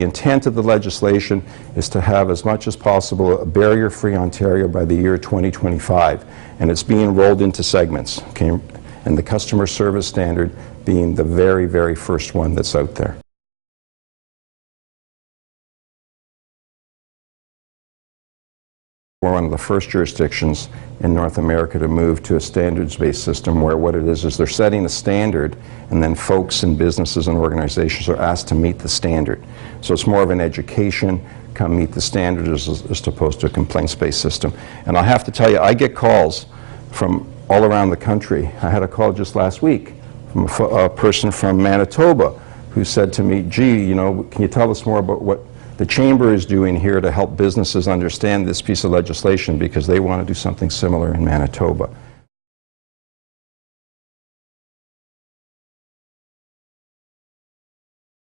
The intent of the legislation is to have as much as possible a barrier-free Ontario by the year 2025, and it's being rolled into segments, okay? And the customer service standard being the very, very first one that's out there. We're one of the first jurisdictions in North America to move to a standards-based system where what it is they're setting a standard, and then folks and businesses and organizations are asked to meet the standard. So it's more of an education, come meet the standard, as opposed to a complaints-based system. And I have to tell you, I get calls from all around the country. I had a call just last week from a person from Manitoba who said to me, gee, you know, can you tell us more about what the Chamber is doing here to help businesses understand this piece of legislation, because they want to do something similar in Manitoba.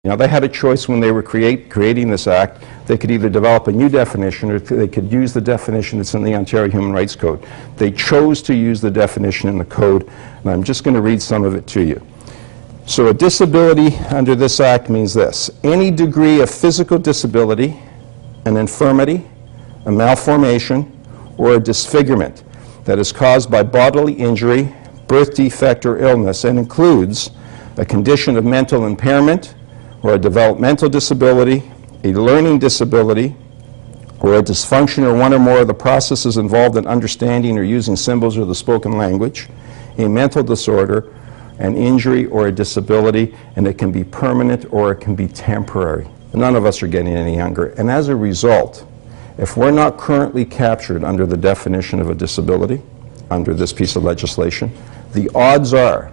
You know, they had a choice when they were creating this act. They could either develop a new definition or they could use the definition that's in the Ontario Human Rights Code. They chose to use the definition in the code, and I'm just going to read some of it to you. So a disability under this act means this: any degree of physical disability, an infirmity, a malformation, or a disfigurement that is caused by bodily injury, birth defect, or illness, and includes a condition of mental impairment, or a developmental disability, a learning disability, or a dysfunction or one or more of the processes involved in understanding or using symbols or the spoken language, a mental disorder, an injury or a disability, and it can be permanent or it can be temporary. None of us are getting any younger, and as a result, if we're not currently captured under the definition of a disability, under this piece of legislation, the odds are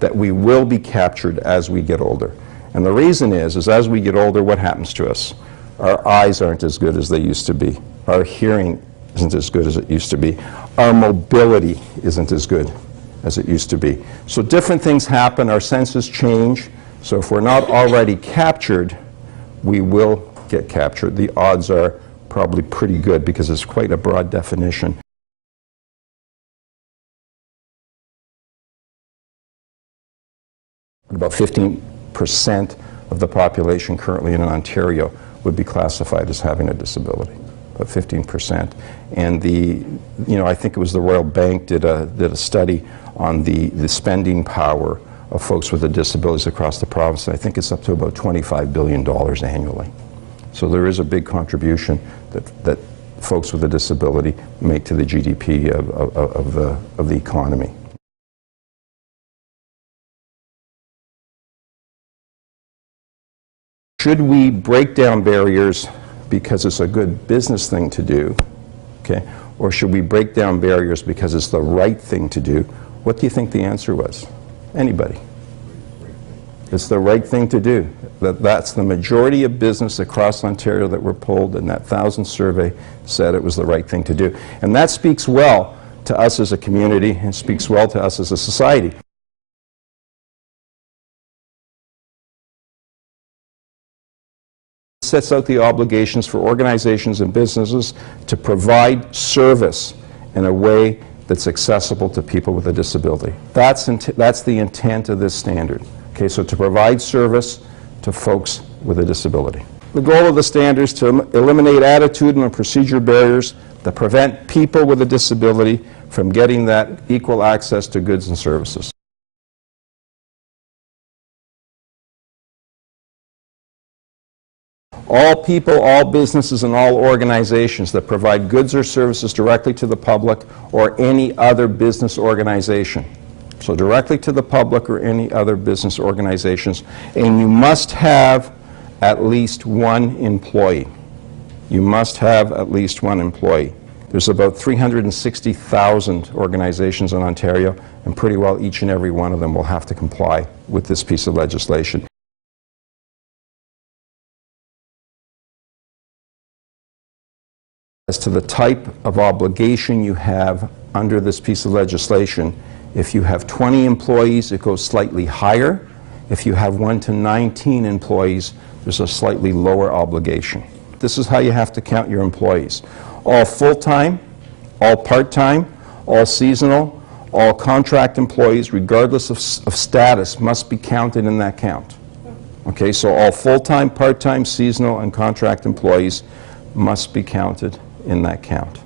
that we will be captured as we get older. And the reason is as we get older, what happens to us? Our eyes aren't as good as they used to be. Our hearing isn't as good as it used to be. Our mobility isn't as good as it used to be. So different things happen, our senses change, so if we're not already captured, we will get captured. The odds are probably pretty good because it's quite a broad definition. About 15% of the population currently in Ontario would be classified as having a disability. About 15%. And I think it was the Royal Bank did a study on the spending power of folks with disabilities across the province. And I think it's up to about $25 billion annually. So there is a big contribution that folks with a disability make to the GDP of the economy. Should we break down barriers because it's a good business thing to do, okay? Or should we break down barriers because it's the right thing to do? What do you think the answer was? Anybody? It's the right thing to do. That's the majority of business across Ontario that were polled, and that 1,000 survey said it was the right thing to do. And that speaks well to us as a community and speaks well to us as a society. Sets out the obligations for organizations and businesses to provide service in a way that's accessible to people with a disability. That's the intent of this standard. Okay, so to provide service to folks with a disability. The goal of the standard is to eliminate attitude and procedure barriers that prevent people with a disability from getting that equal access to goods and services. All people, all businesses, and all organizations that provide goods or services directly to the public or any other business organization. So directly to the public or any other business organizations. And you must have at least one employee. You must have at least one employee. There's about 360,000 organizations in Ontario, and pretty well each and every one of them will have to comply with this piece of legislation. As to the type of obligation you have under this piece of legislation, if you have 20 employees, it goes slightly higher. If you have 1 to 19 employees, there's a slightly lower obligation. This is how you have to count your employees. All full-time, all part-time, all seasonal, all contract employees, regardless of status, must be counted in that count. Okay, so all full-time, part-time, seasonal, and contract employees must be counted in that count.